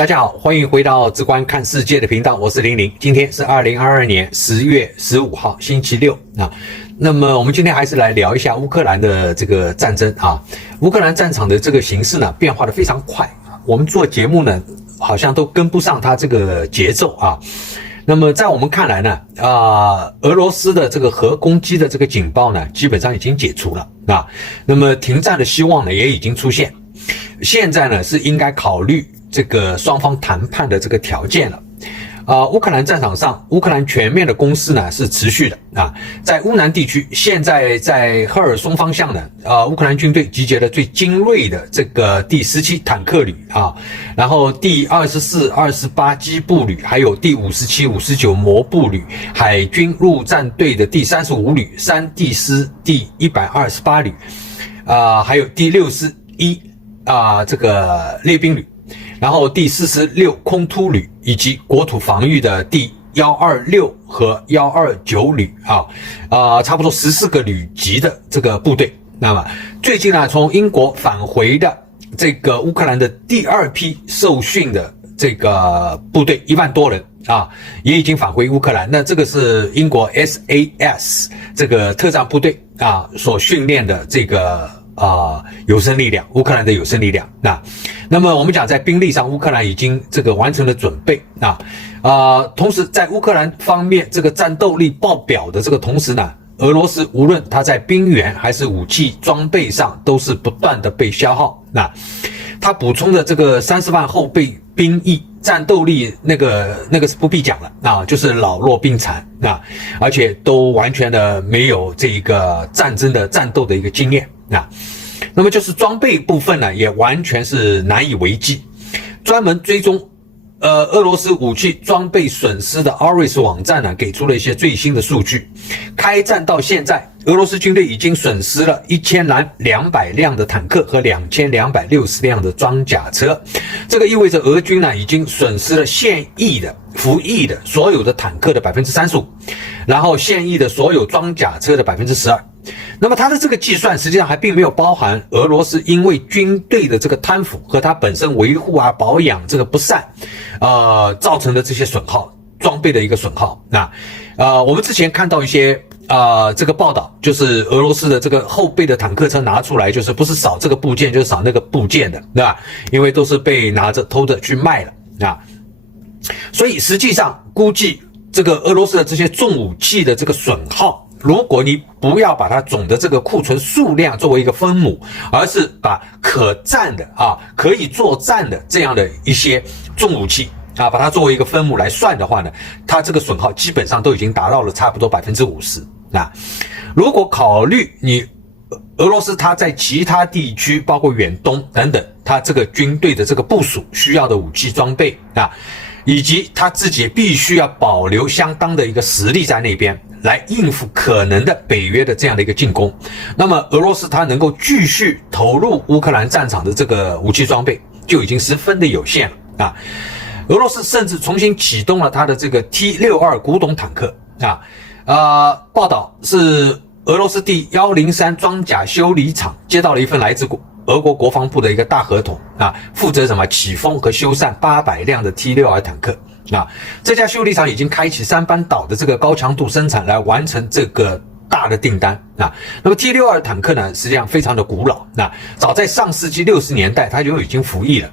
大家好，欢迎回到直观看世界的频道，我是00。今天是2022年10月15号，星期六啊。那么我们今天还是来聊一下乌克兰的这个战争啊。乌克兰战场的这个形势呢，变化的非常快啊。我们做节目呢，好像都跟不上它这个节奏啊。那么在我们看来呢，俄罗斯的这个核攻击的这个警报呢，基本上已经解除了啊。那么停战的希望呢，也已经出现。现在呢，是应该考虑这个双方谈判的这个条件了。乌克兰战场上，乌克兰全面的攻势呢是持续的啊。在乌南地区，现在在赫尔松方向呢，乌克兰军队集结了最精锐的这个第17坦克旅啊，然后第24、28机步旅，还有第57、59摩步旅，海军陆战队的第35旅、3地师第128旅，还有第61这个列兵旅。然后第46空突旅以及国土防御的第126和129旅差不多14个旅级的这个部队。那么最近呢，从英国返回的这个乌克兰的第2批受训的这个部队1万多人也已经返回乌克兰。那这个是英国 SAS 这个特战部队所训练的这个有生力量，乌克兰的有生力量。那么我们讲在兵力上，乌克兰已经这个完成了准备同时在乌克兰方面这个战斗力爆表的这个同时呢，俄罗斯无论它在兵员还是武器装备上都是不断的被消耗。它补充的这个30万后备兵役，战斗力那个是不必讲了就是老弱病残而且都完全的没有这个战争的战斗的一个经验那么就是装备部分呢，也完全是难以为继。专门追踪俄罗斯武器装备损失的 Aris 网站呢，给出了一些最新的数据。开战到现在，俄罗斯军队已经损失了1200辆的坦克和2260辆的装甲车。这个意味着俄军呢，已经损失了现役的服役的所有的坦克的 35%， 然后现役的所有装甲车的 12%。那么它的这个计算实际上还并没有包含俄罗斯因为军队的这个贪腐和它本身维护保养这个不善造成的这些损耗，装备的一个损耗。我们之前看到一些这个报道，就是俄罗斯的这个后备的坦克车拿出来，就是不是少这个部件就是少那个部件的，对吧？因为都是被拿着偷着去卖了所以实际上估计这个俄罗斯的这些重武器的这个损耗，如果你不要把它总的这个库存数量作为一个分母，而是把可战的可以作战的这样的一些重武器把它作为一个分母来算的话呢，它这个损耗基本上都已经达到了差不多 50%。如果考虑你俄罗斯它在其他地区包括远东等等，它这个军队的这个部署需要的武器装备以及他自己必须要保留相当的一个实力在那边来应付可能的北约的这样的一个进攻，那么俄罗斯它能够继续投入乌克兰战场的这个武器装备就已经十分的有限了俄罗斯甚至重新启动了它的这个 T-62 古董坦克报道是俄罗斯第103装甲修理厂接到了一份来自俄国国防部的一个大合同负责起风和修缮800辆的 T-62 坦克这家修理厂已经开启3班倒的这个高强度生产来完成这个大的订单那么 T-62 坦克呢，实际上非常的古老早在上世纪60年代它就已经服役了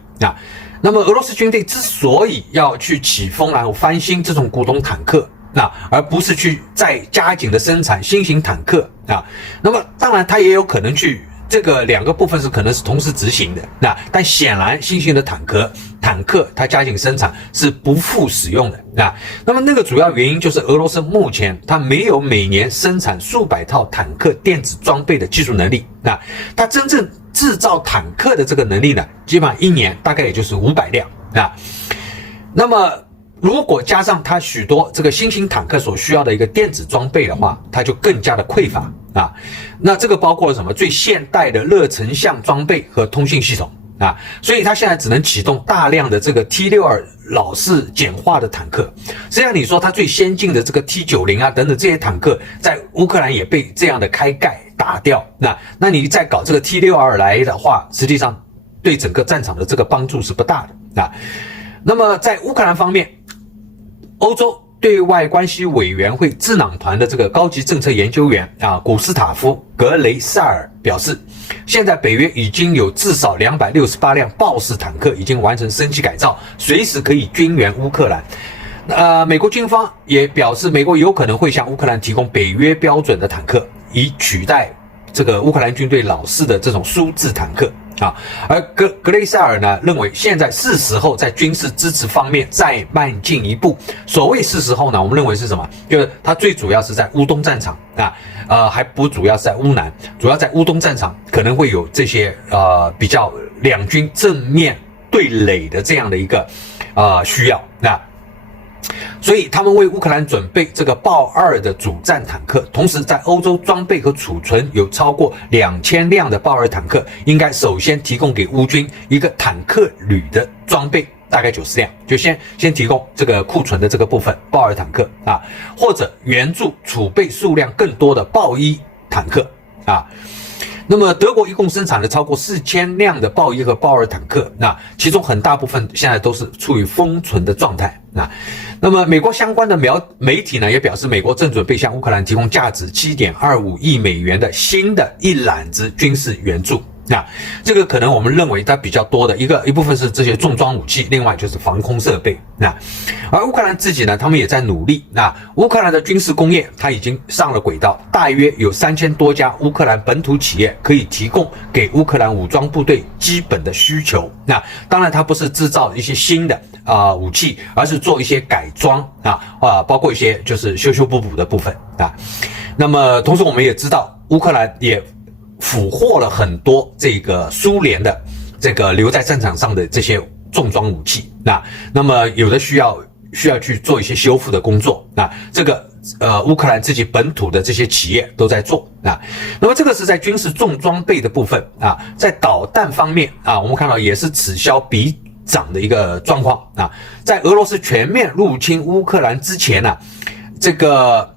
那么俄罗斯军队之所以要去起风然后翻新这种古董坦克而不是去再加紧的生产新型坦克那么当然它也有可能去这个两个部分是可能是同时执行的但显然新型的坦克它加紧生产是不复使用的那么那个主要原因就是俄罗斯目前它没有每年生产数百套坦克电子装备的技术能力它真正制造坦克的这个能力呢，基本上一年大概也就是500辆那么如果加上它许多这个新型坦克所需要的一个电子装备的话，它就更加的匮乏那这个包括了什么？最现代的热成像装备和通信系统所以它现在只能启动大量的这个 T-62 老式简化的坦克。实际上你说它最先进的这个 T-90 等等这些坦克，在乌克兰也被这样的开盖打掉。那你再搞这个 T-62 来的话，实际上对整个战场的这个帮助是不大的那么在乌克兰方面，欧洲对外关系委员会智囊团的这个高级政策研究员古斯塔夫·格雷塞尔表示，现在北约已经有至少268辆豹式坦克已经完成升级改造，随时可以军援乌克兰。美国军方也表示，美国有可能会向乌克兰提供北约标准的坦克，以取代这个乌克兰军队老式的这种苏制坦克而格雷塞尔呢认为，现在是时候在军事支持方面再迈进一步。所谓是时候呢，我们认为是什么？就是它最主要是在乌东战场还不主要是在乌南，主要在乌东战场可能会有这些比较两军正面对垒的这样的一个需要所以他们为乌克兰准备这个豹2的主战坦克，同时在欧洲装备和储存有超过2000辆的豹2坦克，应该首先提供给乌军一个坦克旅的装备，大概90辆，就先提供这个库存的这个部分豹2坦克或者援助储备数量更多的豹1坦克那么德国一共生产了超过4000辆的豹1和豹2坦克，其中很大部分现在都是处于封存的状态那么美国相关的媒体呢也表示，美国正准备向乌克兰提供价值7.25亿美元的新的一揽子军事援助这个可能我们认为它比较多的一部分是这些重装武器，另外就是防空设备而乌克兰自己呢，他们也在努力乌克兰的军事工业它已经上了轨道，大约有3000多家乌克兰本土企业可以提供给乌克兰武装部队基本的需求当然它不是制造一些新的武器，而是做一些改装包括一些就是修补的部分那么同时我们也知道，乌克兰也俘获了很多这个苏联的这个留在战场上的这些重装武器那么有的需要去做一些修复的工作这个乌克兰自己本土的这些企业都在做那么这个是在军事重装备的部分在导弹方面我们看到也是此消彼长的一个状况在俄罗斯全面入侵乌克兰之前这个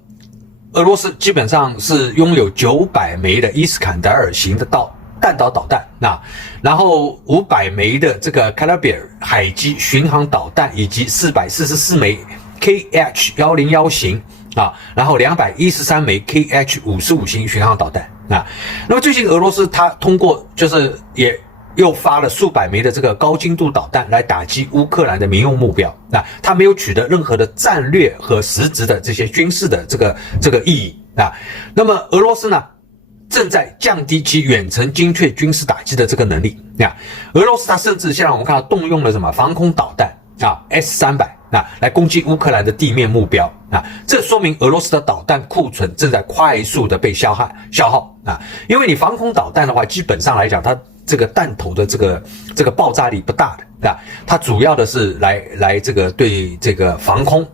俄罗斯基本上是拥有900枚的伊斯坎德尔型的弹道导弹然后500枚的这个卡拉比尔海基巡航导弹，以及444枚 KH-101型然后213枚 KH-55型巡航导弹那么最近俄罗斯它通过就是又发了数百枚的这个高精度导弹来打击乌克兰的民用目标它没有取得任何的战略和实质的这些军事的这个意义那么俄罗斯呢正在降低其远程精确军事打击的这个能力俄罗斯它甚至现在我们看到动用了什么防空导弹S-300来攻击乌克兰的地面目标这说明俄罗斯的导弹库存正在快速的被消耗因为你防空导弹的话，基本上来讲它这个弹头的这个爆炸力不大的它主要的是来这个对这个防空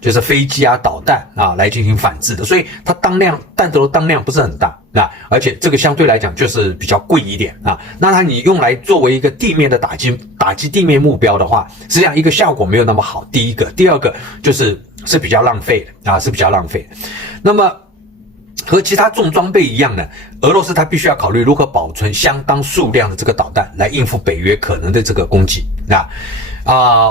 就是飞机导弹来进行反制的，所以它弹头的当量不是很大而且这个相对来讲就是比较贵一点那你用来作为一个地面的打击地面目标的话，实际上一个效果没有那么好，第一个，第二个是比较浪费的是比较浪费的。那么和其他重装备一样呢，俄罗斯它必须要考虑如何保存相当数量的这个导弹来应付北约可能的这个攻击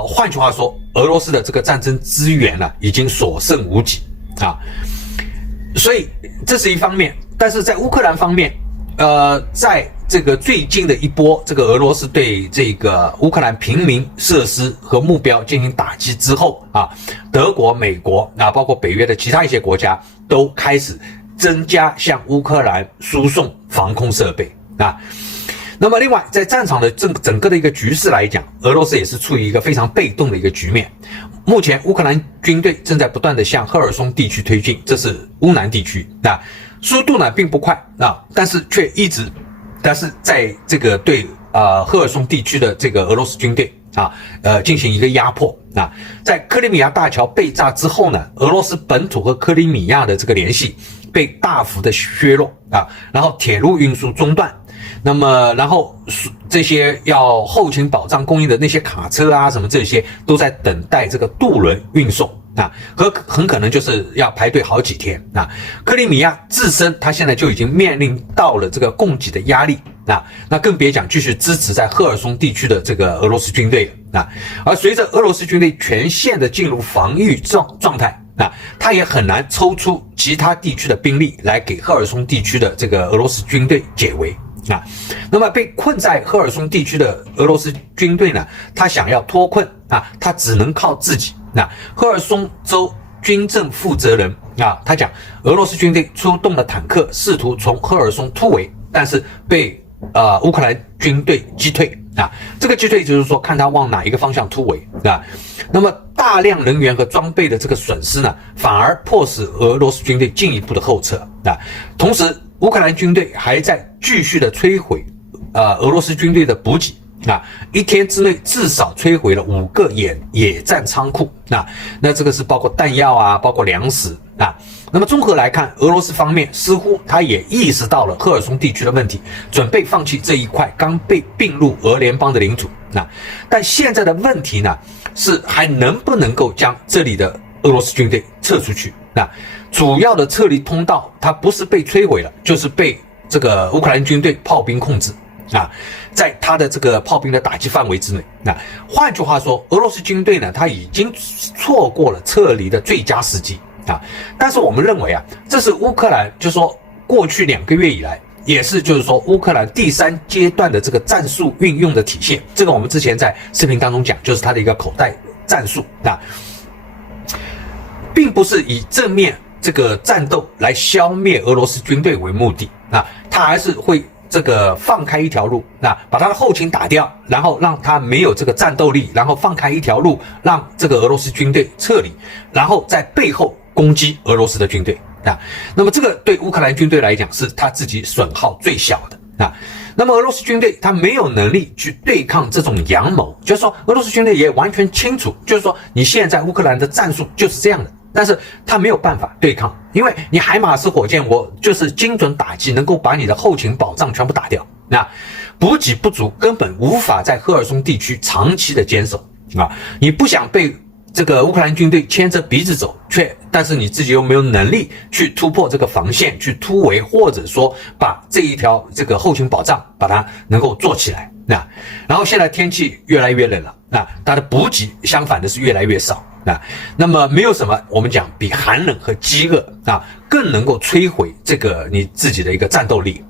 换句话说，俄罗斯的这个战争资源已经所剩无几所以这是一方面。但是在乌克兰方面在这个最近的一波这个俄罗斯对这个乌克兰平民设施和目标进行打击之后德国、美国包括北约的其他一些国家都开始增加向乌克兰输送防空设备那么另外在战场的整个的一个局势来讲，俄罗斯也是处于一个非常被动的一个局面。目前乌克兰军队正在不断的向赫尔松地区推进，这是乌南地区速度呢并不快但是在这个对赫尔松地区的这个俄罗斯军队进行一个压迫在克里米亚大桥被炸之后呢，俄罗斯本土和克里米亚的这个联系被大幅的削弱然后铁路运输中断，那么然后这些要后勤保障供应的那些卡车什么这些都在等待这个渡轮运送很可能就是要排队好几天克里米亚自身它现在就已经面临到了这个供给的压力那更别讲继续支持在赫尔松地区的这个俄罗斯军队而随着俄罗斯军队全线的进入防御状态，他也很难抽出其他地区的兵力来给赫尔松地区的这个俄罗斯军队解围。那么被困在赫尔松地区的俄罗斯军队呢，他想要脱困他只能靠自己。赫尔松州军政负责人他讲，俄罗斯军队出动了坦克，试图从赫尔松突围，但是被乌克兰军队击退。这个击退就是说看他往哪一个方向突围。那么大量人员和装备的这个损失呢，反而迫使俄罗斯军队进一步的后撤。同时乌克兰军队还在继续的摧毁俄罗斯军队的补给。一天之内至少摧毁了5个野战仓库。那这个是包括弹药包括粮食。那么综合来看，俄罗斯方面似乎他也意识到了赫尔松地区的问题，准备放弃这一块刚被并入俄联邦的领土。但现在的问题呢，是还能不能够将这里的俄罗斯军队撤出去。主要的撤离通道它不是被摧毁了，就是被这个乌克兰军队炮兵控制。在他的这个炮兵的打击范围之内。换句话说，俄罗斯军队呢，他已经错过了撤离的最佳时机。但是我们认为这是乌克兰就是说过去2个月以来，也是就是说乌克兰第3阶段的这个战术运用的体现。这个我们之前在视频当中讲，就是他的一个口袋战术。并不是以正面这个战斗来消灭俄罗斯军队为目的。他还是会这个放开一条路，把他的后勤打掉，然后让他没有这个战斗力，然后放开一条路，让这个俄罗斯军队撤离，然后在背后攻击俄罗斯的军队。那么这个对乌克兰军队来讲是他自己损耗最小的。那么俄罗斯军队他没有能力去对抗这种阳谋，就是说俄罗斯军队也完全清楚，就是说你现在乌克兰的战术就是这样的，但是他没有办法对抗，因为你海马斯火箭我就是精准打击，能够把你的后勤保障全部打掉。补给不足，根本无法在赫尔松地区长期的坚守。你不想被这个乌克兰军队牵着鼻子走，但是你自己又没有能力去突破这个防线，去突围，或者说把这一条这个后勤保障把它能够做起来。然后现在天气越来越冷了，它的补给相反的是越来越少。那么没有什么我们讲比寒冷和饥饿更能够摧毁这个你自己的一个战斗力。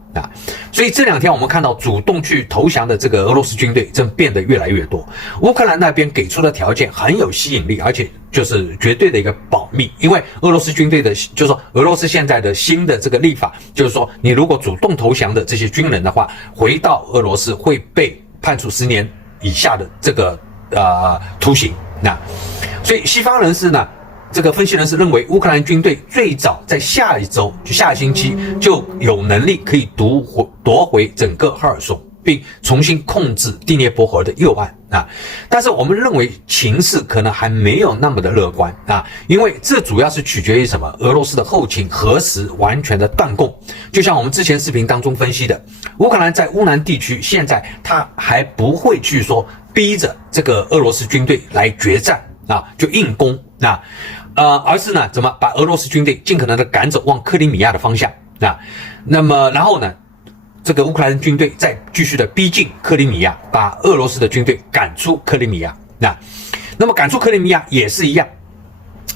所以这2天我们看到主动去投降的这个俄罗斯军队正变得越来越多。乌克兰那边给出的条件很有吸引力，而且就是绝对的一个保密，因为俄罗斯军队的就是说俄罗斯现在的新的这个立法，就是说你如果主动投降的这些军人的话，回到俄罗斯会被判处10年以下的这个徒刑。所以西方人士呢，这个分析人士认为，乌克兰军队最早在下一周，就下星期就有能力可以夺回整个赫尔松，并重新控制第聂伯河的右岸。但是我们认为情势可能还没有那么的乐观因为这主要是取决于什么？俄罗斯的后勤何时完全的断供。就像我们之前视频当中分析的，乌克兰在乌南地区现在他还不会去说逼着这个俄罗斯军队来决战就硬攻而是呢怎么把俄罗斯军队尽可能的赶走往克里米亚的方向那么然后呢这个乌克兰军队再继续的逼近克里米亚，把俄罗斯的军队赶出克里米亚。那么赶出克里米亚也是一样，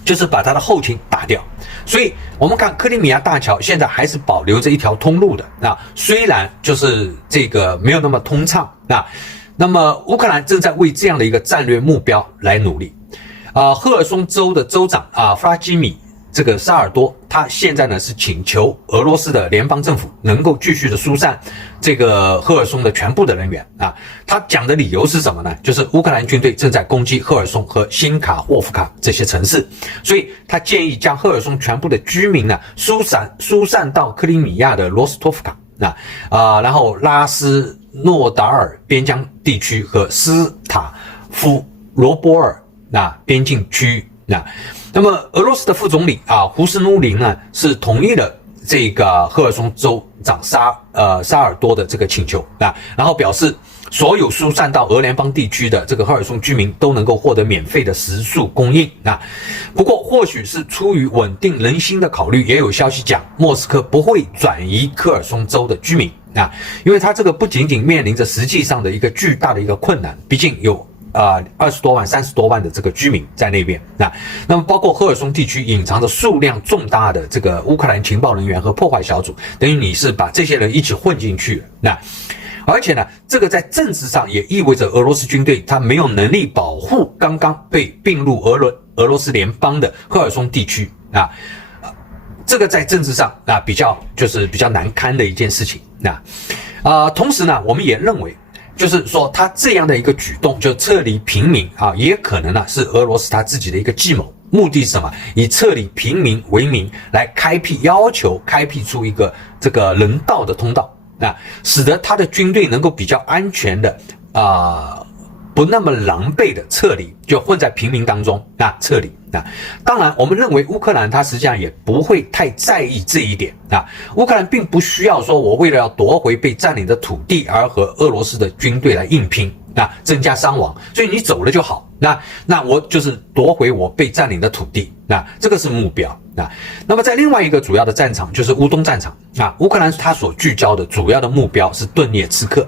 就是把他的后勤打掉。所以我们看克里米亚大桥现在还是保留着一条通路的虽然就是这个没有那么通畅那么乌克兰正在为这样的一个战略目标来努力。赫尔松州的州长弗拉基米这个沙尔多，他现在呢是请求俄罗斯的联邦政府能够继续的疏散这个赫尔松的全部的人员他讲的理由是什么呢？就是乌克兰军队正在攻击赫尔松和新卡霍夫卡这些城市，所以他建议将赫尔松全部的居民呢疏散到克里米亚的罗斯托夫卡然后拉斯诺达尔边疆地区和斯塔夫罗波尔边境区域那么俄罗斯的副总理胡斯努林呢是同意了这个赫尔松州长沙尔多的这个请求然后表示所有疏散到俄联邦地区的这个赫尔松居民都能够获得免费的食宿供应不过或许是出于稳定人心的考虑，也有消息讲莫斯科不会转移科尔松州的居民因为他这个不仅仅面临着实际上的一个巨大的一个困难，毕竟有20多万、30多万的这个居民在那边。那么包括赫尔松地区隐藏着数量重大的这个乌克兰情报人员和破坏小组，等于你是把这些人一起混进去了。而且呢，这个在政治上也意味着俄罗斯军队它没有能力保护刚刚被并入俄罗斯联邦的赫尔松地区这个在政治上比较难堪的一件事情。同时呢，我们也认为，就是说他这样的一个举动，就撤离平民也可能呢是俄罗斯他自己的一个计谋，目的是什么？以撤离平民为名来要求开辟出一个这个人道的通道。使得他的军队能够比较安全的不那么狼狈的撤离，就混在平民当中撤离。当然我们认为乌克兰他实际上也不会太在意这一点乌克兰并不需要说我为了要夺回被占领的土地而和俄罗斯的军队来硬拼增加伤亡，所以你走了就好，那我就是夺回我被占领的土地，这个是目标。那么在另外一个主要的战场就是乌东战场乌克兰它所聚焦的主要的目标是顿涅茨克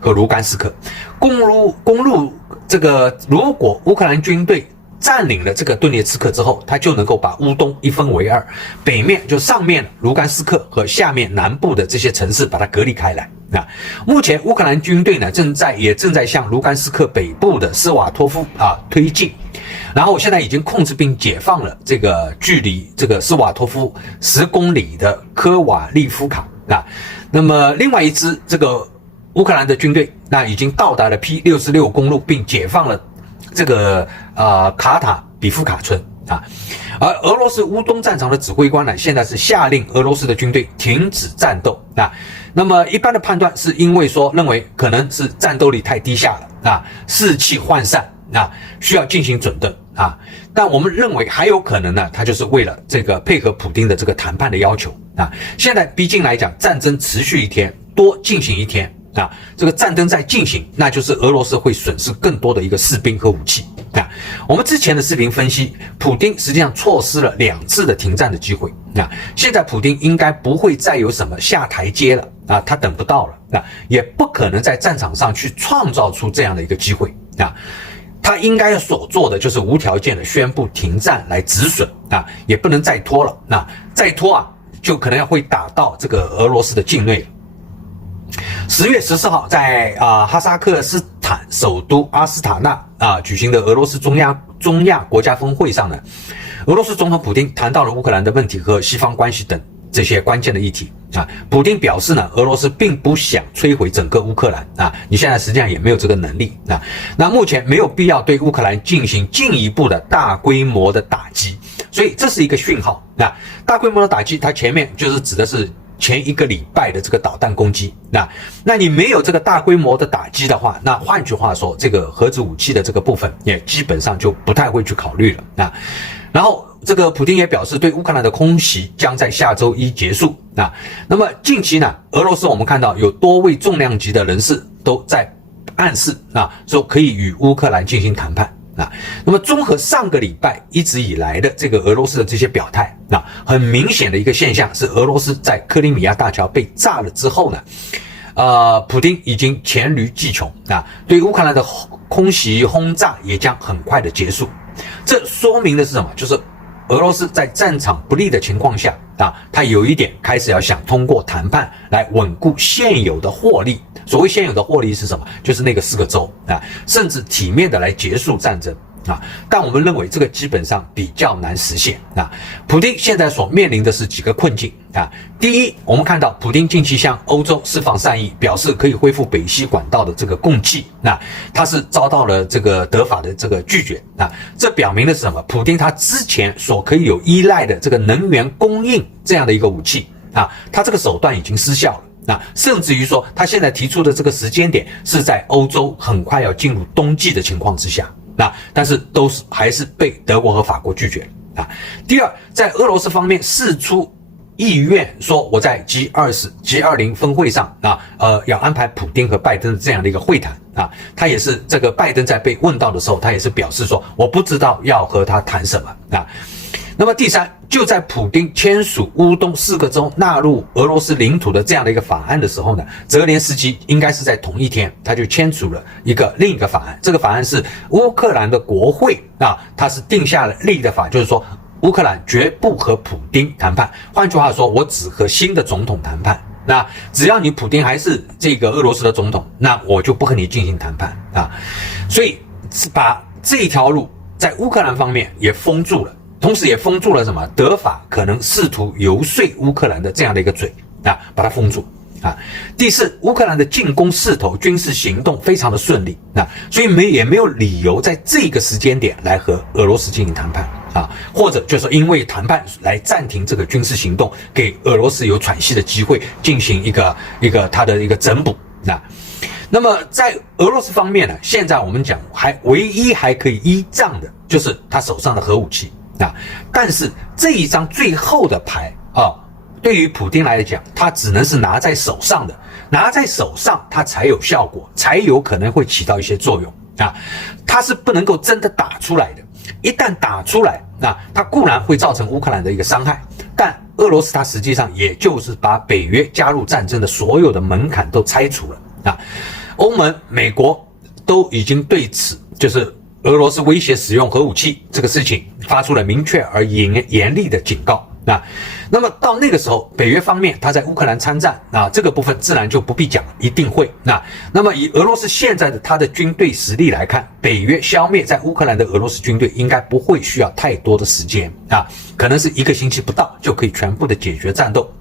和卢甘斯克公路这个，如果乌克兰军队占领了这个顿涅茨克之后，它就能够把乌东一分为二，北面就上面卢甘斯克和下面南部的这些城市把它隔离开来。目前乌克兰军队呢正在向卢甘斯克北部的斯瓦托夫推进，然后现在已经控制并解放了这个距离这个斯瓦托夫10公里的科瓦利夫卡那么另外一支这个乌克兰的军队已经到达了 P66 公路，并解放了这个卡塔比夫卡村而俄罗斯乌东战场的指挥官呢，现在是下令俄罗斯的军队停止战斗那么一般的判断是因为说认为可能是战斗力太低下了士气涣散需要进行整顿但我们认为还有可能呢，他就是为了这个配合普丁的这个谈判的要求现在毕竟来讲，战争持续一天多进行一天这个战争在进行，那就是俄罗斯会损失更多的一个士兵和武器我们之前的视频分析，普丁实际上错失了2次的停战的机会现在普丁应该不会再有什么下台阶了他等不到了也不可能在战场上去创造出这样的一个机会他应该所做的就是无条件的宣布停战来止损也不能再拖了再拖就可能会打到这个俄罗斯的境内了。10月14号在哈萨克斯坦首都阿斯塔纳举行的俄罗斯中亚国家峰会上呢，俄罗斯总统普丁谈到了乌克兰的问题和西方关系等这些关键的议题普丁表示呢，俄罗斯并不想摧毁整个乌克兰你现在实际上也没有这个能力那目前没有必要对乌克兰进行进一步的大规模的打击，所以这是一个讯号大规模的打击，它前面就是指的是前1个礼拜的这个导弹攻击那你没有这个大规模的打击的话，那换句话说，这个核子武器的这个部分也基本上就不太会去考虑了然后这个普丁也表示，对乌克兰的空袭将在下周1结束那么近期呢，俄罗斯我们看到有多位重量级的人士都在暗示说可以与乌克兰进行谈判那么综合上个礼拜一直以来的这个俄罗斯的这些表态很明显的一个现象是，俄罗斯在克里米亚大桥被炸了之后呢普丁已经黔驴技穷对乌克兰的空袭轰炸也将很快的结束。这说明的是什么？就是俄罗斯在战场不利的情况下他有一点开始要想通过谈判来稳固现有的获利。所谓现有的获利是什么？就是那个4个州甚至体面的来结束战争但我们认为这个基本上比较难实现普丁现在所面临的是几个困境第一，我们看到普丁近期向欧洲释放善意，表示可以恢复北溪管道的这个供气他是遭到了这个德法的这个拒绝这表明的是什么？普丁他之前所可以有依赖的这个能源供应这样的一个武器他这个手段已经失效了甚至于说他现在提出的这个时间点是在欧洲很快要进入冬季的情况之下但是还是被德国和法国拒绝第二，在俄罗斯方面释出意愿说我在 G20 峰会上要安排普丁和拜登的这样的一个会谈他也是这个拜登在被问到的时候，他也是表示说我不知道要和他谈什么那么第三，就在普丁签署乌东4个州纳入俄罗斯领土的这样的一个法案的时候呢，泽连斯基应该是在同一天，他就签署了另一个法案。这个法案是乌克兰的国会他是定下了立的法，就是说乌克兰绝不和普丁谈判。换句话说，我只和新的总统谈判。那只要你普丁还是这个俄罗斯的总统，那我就不和你进行谈判所以把这一条路在乌克兰方面也封住了。同时也封住了什么？德法可能试图游说乌克兰的这样的一个嘴把它封住第四，乌克兰的进攻势头、军事行动非常的顺利所以也没有理由在这个时间点来和俄罗斯进行谈判或者就是因为谈判来暂停这个军事行动，给俄罗斯有喘息的机会，进行一个它的一个整补那么在俄罗斯方面呢，现在我们讲唯一还可以依仗的就是他手上的核武器但是这一张最后的牌对于普丁来讲，他只能是拿在手上的，拿在手上他才有效果，才有可能会起到一些作用他是不能够真的打出来的。一旦打出来它固然会造成乌克兰的一个伤害，但俄罗斯它实际上也就是把北约加入战争的所有的门槛都拆除了欧盟、美国都已经对此就是俄罗斯威胁使用核武器这个事情发出了明确而严厉的警告那么到那个时候，北约方面他在乌克兰参战这个部分自然就不必讲了，一定会那么以俄罗斯现在的他的军队实力来看，北约消灭在乌克兰的俄罗斯军队应该不会需要太多的时间可能是1个星期不到就可以全部的解决战斗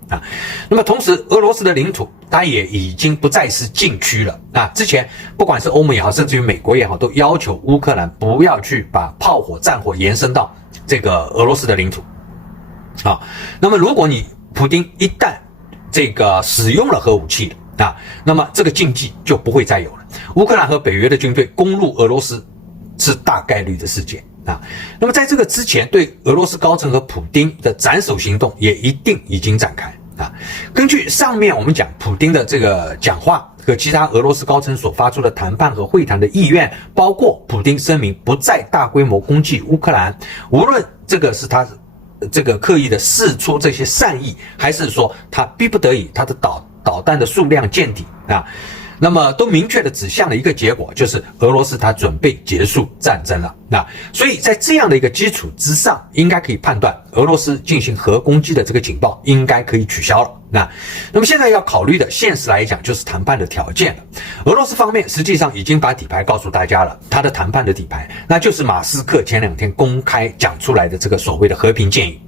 那么同时俄罗斯的领土它也已经不再是禁区了之前不管是欧盟也好，甚至于美国也好，都要求乌克兰不要去把炮火战火延伸到这个俄罗斯的领土那么如果你普丁一旦这个使用了核武器了那么这个禁忌就不会再有了。乌克兰和北约的军队攻入俄罗斯是大概率的事件那么在这个之前，对俄罗斯高层和普丁的斩首行动也一定已经展开根据上面我们讲普丁的这个讲话和其他俄罗斯高层所发出的谈判和会谈的意愿，包括普丁声明不再大规模攻击乌克兰，无论这个是他这个刻意的释出这些善意，还是说他逼不得已他的导弹的数量见底那么都明确的指向了一个结果，就是俄罗斯它准备结束战争了所以在这样的一个基础之上，应该可以判断俄罗斯进行核攻击的这个警报应该可以取消了那么现在要考虑的现实来讲就是谈判的条件了。俄罗斯方面实际上已经把底牌告诉大家了，他的谈判的底牌那就是马斯克前2天公开讲出来的这个所谓的和平建议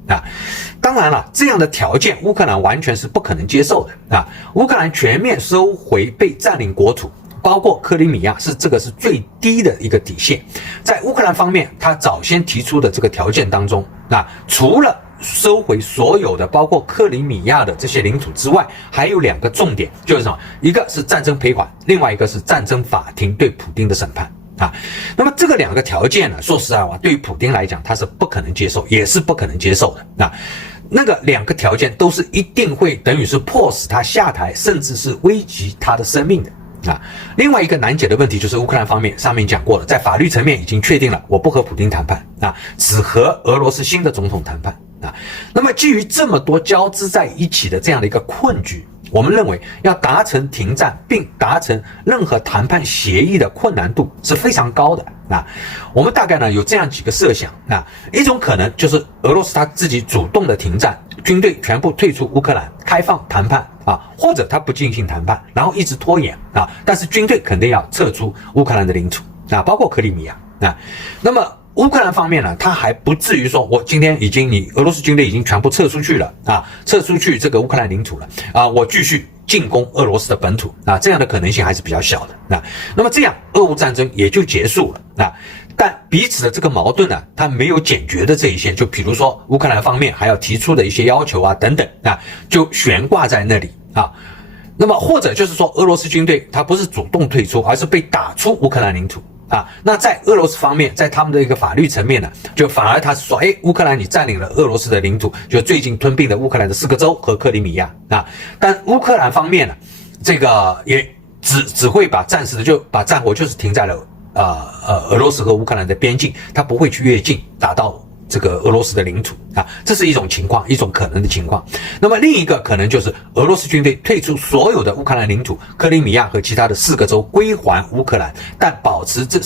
当然了，这样的条件乌克兰完全是不可能接受的乌克兰全面收回被占领国土，包括克里米亚，这个是最低的一个底线。在乌克兰方面，他早先提出的这个条件当中除了收回所有的包括克里米亚的这些领土之外，还有2个重点，就是什么？一个是战争赔款，另外一个是战争法庭对普丁的审判那么这个2个条件呢，说实在话，对于普丁来讲他是不可能接受，也是不可能接受的那个2个条件都是一定会等于是迫使他下台，甚至是危及他的生命的另外一个难解的问题就是乌克兰方面上面讲过了，在法律层面已经确定了，我不和普丁谈判只和俄罗斯新的总统谈判那么基于这么多交织在一起的这样的一个困局，我们认为要达成停战并达成任何谈判协议的困难度是非常高的我们大概呢有这样几个设想一种可能就是俄罗斯他自己主动的停战，军队全部退出乌克兰，开放谈判或者他不进行谈判，然后一直拖延但是军队肯定要撤出乌克兰的领土包括克里米亚那么乌克兰方面呢，他还不至于说我今天你俄罗斯军队已经全部撤出去了撤出去这个乌克兰领土了我继续进攻俄罗斯的本土这样的可能性还是比较小的那么这样俄乌战争也就结束了但彼此的这个矛盾呢，它没有解决的这一些，就比如说乌克兰方面还要提出的一些要求等等就悬挂在那里那么或者就是说俄罗斯军队它不是主动退出，而是被打出乌克兰领土那在俄罗斯方面，在他们的一个法律层面呢，就反而他说乌克兰你占领了俄罗斯的领土，就最近吞并了乌克兰的4个州和克里米亚但乌克兰方面呢，这个也只会暂时的就把战火就是停在了俄罗斯和乌克兰的边境，他不会去越境打到这个俄罗斯的领土啊，这是一种情况，一种可能的情况。那么另一个可能就是俄罗斯军队退出所有的乌克兰领土，克里米亚和其他的4个州归还乌克兰，但保持这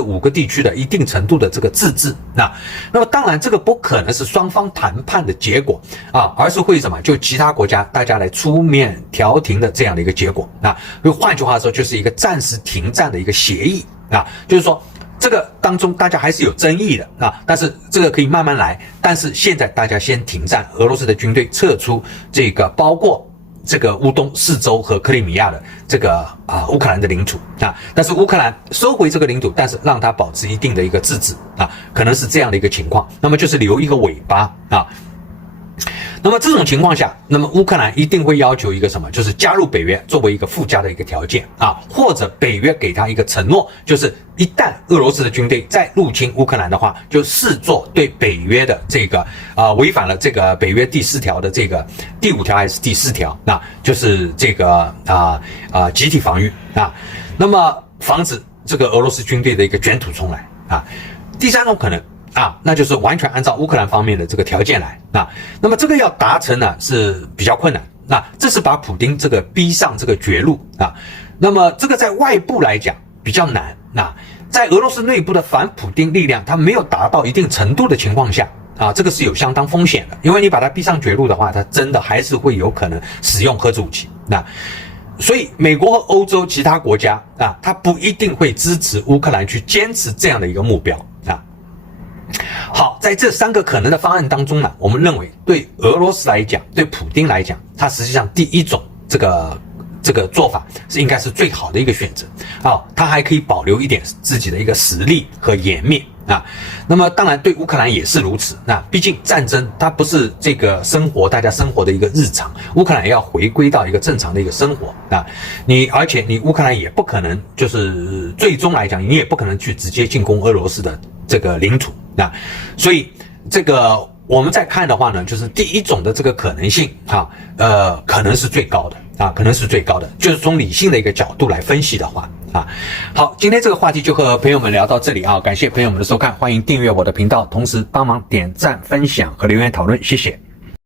5个地区的一定程度的这个自治。那么当然这个不可能是双方谈判的结果啊，而是会什么？就其他国家大家来出面调停的这样的一个结果啊。换句话说，就是一个暂时停战的一个协议啊，就是说。这个当中大家还是有争议的啊，但是这个可以慢慢来。但是现在大家先停战，俄罗斯的军队撤出这个包括这个乌东4州和克里米亚的这个乌克兰的领土啊，但是乌克兰收回这个领土，但是让它保持一定的一个自治啊，可能是这样的一个情况。那么就是留一个尾巴啊。那么这种情况下，那么乌克兰一定会要求一个什么？就是加入北约作为一个附加的一个条件啊，或者北约给他一个承诺，就是一旦俄罗斯的军队再入侵乌克兰的话，就视作对北约的这个违反了这个北约第4条的这个第5条还是第4条，那就是这个集体防御啊，那么防止这个俄罗斯军队的一个卷土重来啊。第3种可能。那就是完全按照乌克兰方面的这个条件来那么这个要达成呢是比较困难这是把普丁这个逼上这个绝路那么这个在外部来讲比较难在俄罗斯内部的反普丁力量它没有达到一定程度的情况下这个是有相当风险的，因为你把它逼上绝路的话，它真的还是会有可能使用核武器所以美国和欧洲其他国家它不一定会支持乌克兰去坚持这样的一个目标好，在这3个可能的方案当中呢，我们认为对俄罗斯来讲，对普丁来讲，它实际上第一种这个做法是应该是最好的一个选择它还可以保留一点自己的一个实力和颜面那么当然对乌克兰也是如此毕竟战争它不是这个大家生活的一个日常，乌克兰也要回归到一个正常的一个生活而且你乌克兰也不可能就是最终来讲你也不可能去直接进攻俄罗斯的这个领土所以这个我们再看的话呢，就是第一种的这个可能性可能是最高的可能是最高的，就是从理性的一个角度来分析的话好，今天这个话题就和朋友们聊到这里感谢朋友们的收看，欢迎订阅我的频道，同时帮忙点赞、分享和留言讨论，谢谢。